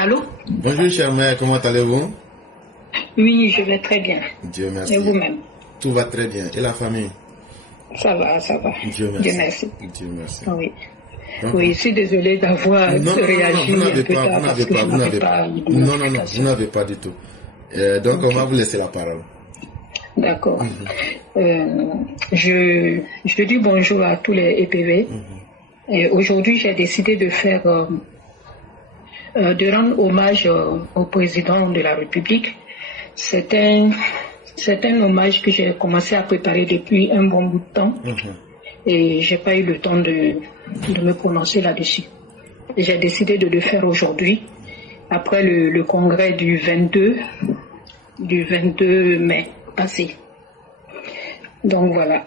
Allô? Bonjour chère mère, comment allez-vous? Oui, je vais très bien. Dieu merci. Et vous-même? Tout va très bien. Et la famille? Ça va, ça va. Dieu merci. Dieu merci. Dieu merci. Oui. Donc, Oui, je suis désolée d'avoir réagi vous un n'avez peu pas, tard parce que je n'avais pas eu de notification. vous n'avez pas du tout. Donc on va vous laisser la parole. D'accord. Je dis bonjour à tous les EPV. Et aujourd'hui, j'ai décidé de faire, de rendre hommage au président de la République. C'est un hommage que j'ai commencé à préparer depuis un bon bout de temps. Et j'ai pas eu le temps de me prononcer là-dessus. J'ai décidé de le faire aujourd'hui, après le congrès du 22 mai passé. Donc voilà.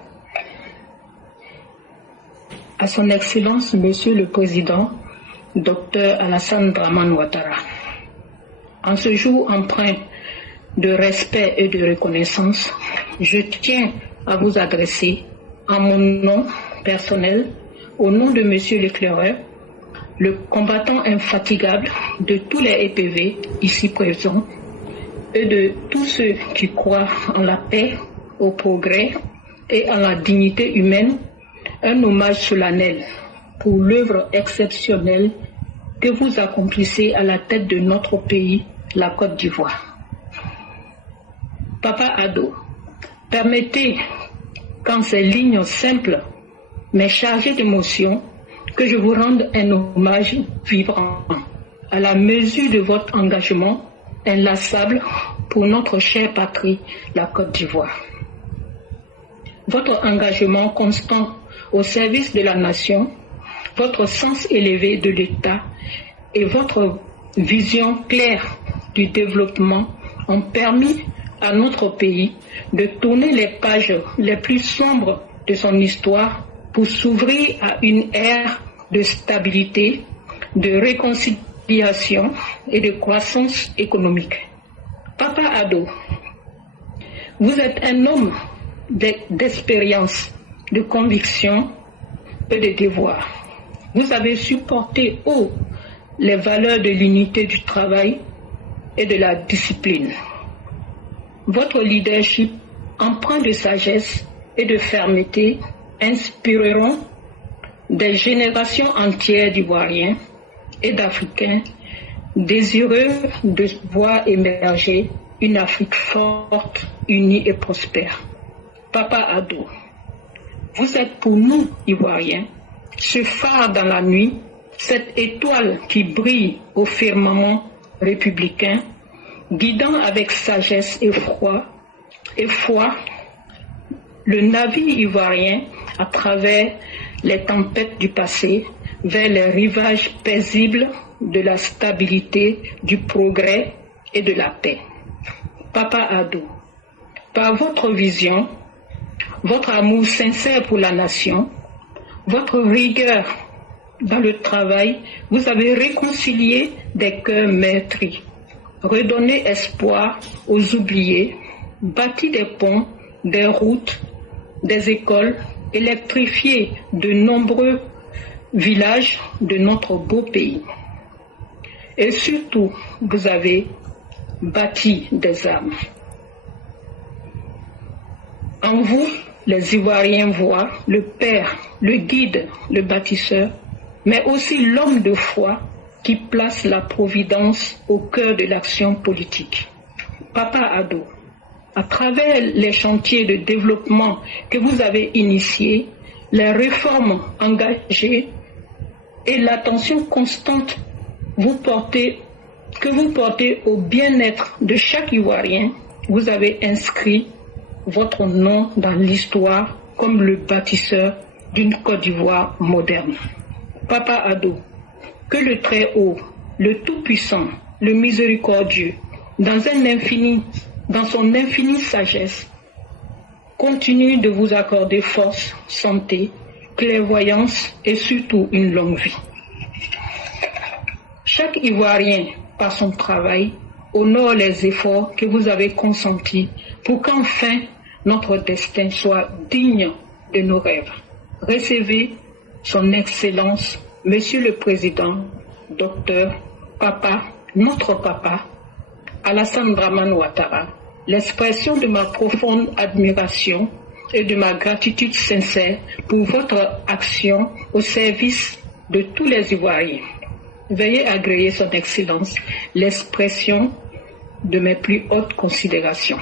À son Excellence, Monsieur le Président, Dr Alassane Dramane Ouattara, en ce jour empreint de respect et de reconnaissance, je tiens à vous adresser, en mon nom personnel, au nom de Monsieur l'éclaireur, le combattant infatigable de tous les EPV ici présents et de tous ceux qui croient en la paix, au progrès et en la dignité humaine, un hommage solennel pour l'œuvre exceptionnelle que vous accomplissez à la tête de notre pays, la Côte d'Ivoire. Papa Ado, permettez qu'en ces lignes simples mais chargées d'émotion, que je vous rende un hommage vibrant à la mesure de votre engagement inlassable pour notre chère patrie, la Côte d'Ivoire. Votre engagement constant au service de la nation, votre sens élevé de l'État et votre vision claire du développement ont permis à notre pays de tourner les pages les plus sombres de son histoire pour s'ouvrir à une ère de stabilité, de réconciliation et de croissance économique. Papa Ado, vous êtes un homme d'expérience, de conviction et de devoir. Vous avez supporté haut les valeurs de l'unité du travail et de la discipline. Votre leadership, empreint de sagesse et de fermeté, inspireront des générations entières d'Ivoiriens et d'Africains désireux de voir émerger une Afrique forte, unie et prospère. Papa Ado, vous êtes pour nous, Ivoiriens, ce phare dans la nuit, cette étoile qui brille au firmament républicain, guidant avec sagesse et foi le navire ivoirien à travers les tempêtes du passé vers les rivages paisibles de la stabilité, du progrès et de la paix. Papa Ado, par votre vision, votre amour sincère pour la nation, votre rigueur dans le travail, vous avez réconcilié des cœurs meurtris, redonné espoir aux oubliés, bâti des ponts, des routes, des écoles, électrifié de nombreux villages de notre beau pays. Et surtout, vous avez bâti des âmes. En vous, les Ivoiriens voient le Père, le guide, le bâtisseur, mais aussi l'homme de foi qui place la providence au cœur de l'action politique. Papa Ado, à travers les chantiers de développement que vous avez initiés, les réformes engagées et l'attention constante que vous portez au bien-être de chaque Ivoirien, vous avez inscrit votre nom dans l'histoire comme le bâtisseur d'une Côte d'Ivoire moderne. Papa Ado, que le Très-Haut, le Tout-Puissant, le Miséricordieux, dans son infinie sagesse, continue de vous accorder force, santé, clairvoyance et surtout une longue vie. Chaque Ivoirien, par son travail, honore les efforts que vous avez consentis pour qu'enfin notre destin soit digne de nos rêves. Recevez son Excellence, Monsieur le Président, Docteur Papa notre papa, Alassane Dramane Ouattara, l'expression de ma profonde admiration et de ma gratitude sincère pour votre action au service de tous les Ivoiriens. Veuillez agréer son Excellence l'expression de mes plus hautes considérations.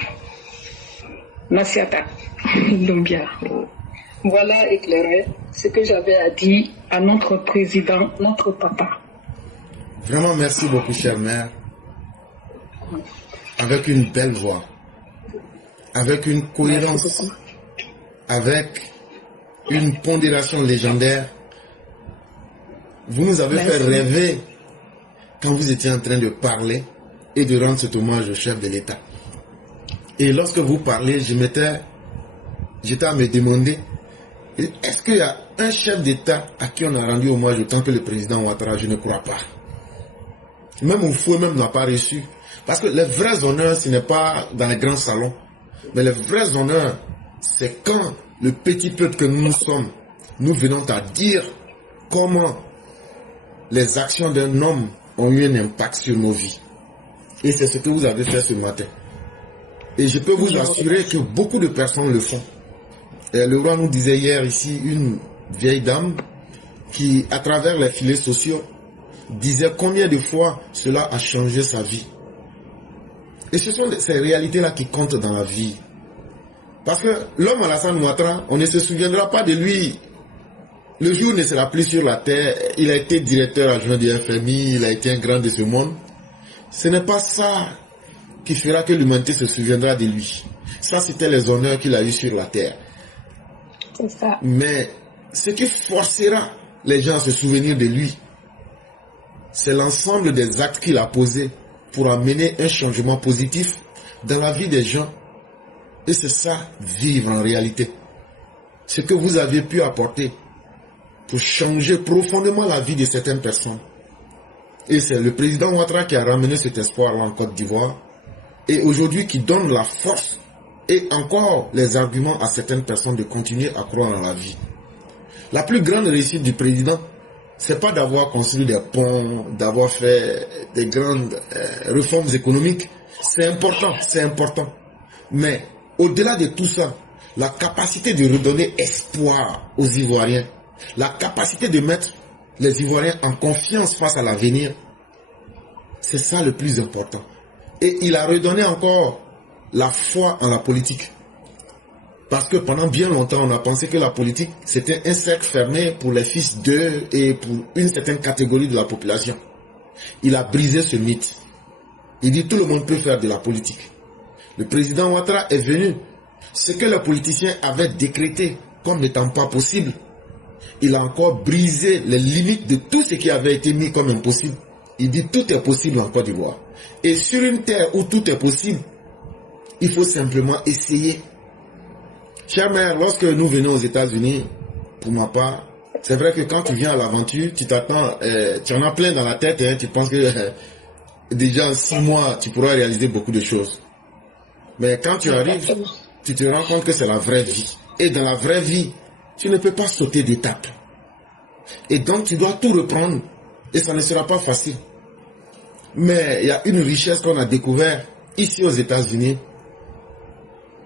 Massiata Doumbia. Voilà éclairé ce que j'avais à dire à notre président, notre papa. Vraiment, merci beaucoup, chère mère. Avec une belle voix, avec une cohérence, avec une pondération légendaire. Vous nous avez fait rêver quand vous étiez en train de parler et de rendre cet hommage au chef de l'État. Et lorsque vous parlez, j'étais à me demander, est-ce qu'il y a un chef d'État à qui on a rendu hommage autant que le président Ouattara? Je ne crois pas. Même Oufoué même n'a pas reçu. Parce que les vrais honneurs, ce n'est pas dans les grands salons. Mais les vrais honneurs, c'est quand le petit peuple que nous sommes, nous venons à dire comment les actions d'un homme ont eu un impact sur nos vies. Et c'est ce que vous avez fait ce matin. Et je peux vous assurer que beaucoup de personnes le font. Et le roi nous disait hier ici, une vieille dame qui, à travers les filets sociaux, disait combien de fois cela a changé sa vie. Et ce sont ces réalités-là qui comptent dans la vie. Parce que l'homme Alassane Ouattara, on ne se souviendra pas de lui. Le jour ne sera plus sur la terre. Il a été directeur adjoint du FMI, il a été un grand de ce monde. Ce n'est pas ça qui fera que l'humanité se souviendra de lui. Ça, c'était les honneurs qu'il a eu sur la terre. C'est ça. Mais ce qui forcera les gens à se souvenir de lui, c'est l'ensemble des actes qu'il a posés pour amener un changement positif dans la vie des gens. Et c'est ça, vivre en réalité. Ce que vous avez pu apporter pour changer profondément la vie de certaines personnes. Et c'est le président Ouattara qui a ramené cet espoir-là en Côte d'Ivoire. Et aujourd'hui qui donne la force et encore les arguments à certaines personnes de continuer à croire dans la vie. La plus grande réussite du président, c'est pas d'avoir construit des ponts, d'avoir fait des grandes réformes économiques. C'est important, c'est important. Mais au-delà de tout ça, la capacité de redonner espoir aux Ivoiriens, la capacité de mettre les Ivoiriens en confiance face à l'avenir, c'est ça le plus important. Et il a redonné encore la foi en la politique. Parce que pendant bien longtemps, on a pensé que la politique, c'était un cercle fermé pour les fils d'eux et pour une certaine catégorie de la population. Il a brisé ce mythe. Il dit tout le monde peut faire de la politique. Le président Ouattara est venu. Ce que les politiciens avaient décrété comme n'étant pas possible, il a encore brisé les limites de tout ce qui avait été mis comme impossible. Il dit tout est possible en Côte d'Ivoire. Et sur une terre où tout est possible, il faut simplement essayer. Chère mère, lorsque nous venons aux États-Unis, pour ma part, c'est vrai que quand tu viens à l'aventure, tu t'attends, tu en as plein dans la tête, tu penses que déjà en 6 mois, tu pourras réaliser beaucoup de choses. Mais quand tu arrives, tu te rends compte que c'est la vraie vie. Et dans la vraie vie, tu ne peux pas sauter d'étape. Et donc tu dois tout reprendre. Et ça ne sera pas facile. Mais il y a une richesse qu'on a découvert ici aux États-Unis.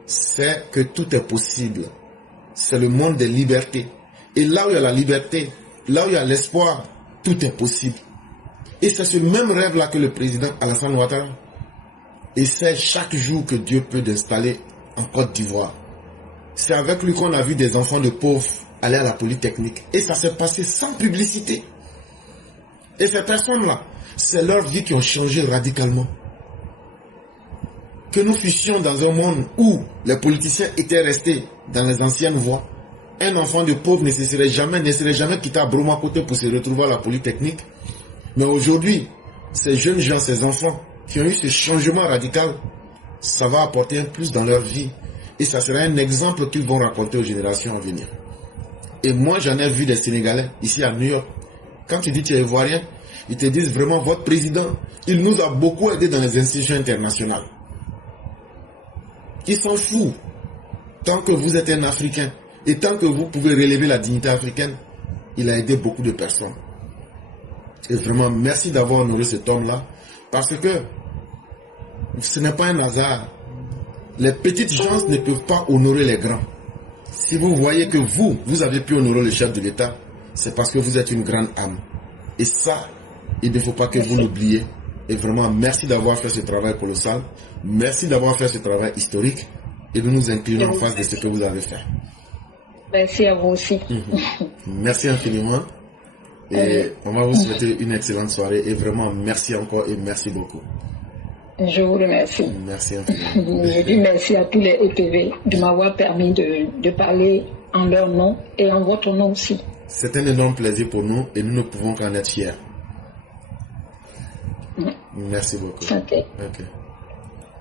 C'est que tout est possible. C'est le monde des libertés. Et là où il y a la liberté, là où il y a l'espoir, tout est possible. Et c'est ce même rêve-là que le président Alassane Ouattara essaie chaque jour que Dieu peut d'installer en Côte d'Ivoire. C'est avec lui qu'on a vu des enfants de pauvres aller à la Polytechnique. Et ça s'est passé sans publicité. Et ces personnes-là, c'est leur vie qui ont changé radicalement. Que nous fussions dans un monde où les politiciens étaient restés dans les anciennes voies, un enfant de pauvre ne serait jamais quitté à Broma-Côté pour se retrouver à la Polytechnique. Mais aujourd'hui, ces jeunes gens, ces enfants qui ont eu ce changement radical, ça va apporter un plus dans leur vie. Et ça sera un exemple qu'ils vont raconter aux générations à venir. Et moi, j'en ai vu des Sénégalais ici à New York. Quand tu dis que tu es ivoirien, ils te disent vraiment votre président, il nous a beaucoup aidé dans les institutions internationales. Ils s'en foutent. Tant que vous êtes un Africain et tant que vous pouvez relever la dignité africaine, il a aidé beaucoup de personnes. Et vraiment, merci d'avoir honoré cet homme-là. Parce que ce n'est pas un hasard. Les petites gens ne peuvent pas honorer les grands. Si vous voyez que vous avez pu honorer le chef de l'État, c'est parce que vous êtes une grande âme. Et ça, il ne faut pas que vous l'oubliez. Et vraiment, merci d'avoir fait ce travail colossal. Merci d'avoir fait ce travail historique. Et de nous incliner en face de ce que vous avez fait. Merci à vous aussi. Merci infiniment. Et on va vous souhaiter une excellente soirée. Et vraiment, merci encore et merci beaucoup. Je vous remercie. Merci infiniment. Je dis merci à tous les ETV de m'avoir permis de parler en leur nom et en votre nom aussi. C'est un énorme plaisir pour nous et nous ne pouvons qu'en être fiers. Merci beaucoup. Ok. Ok.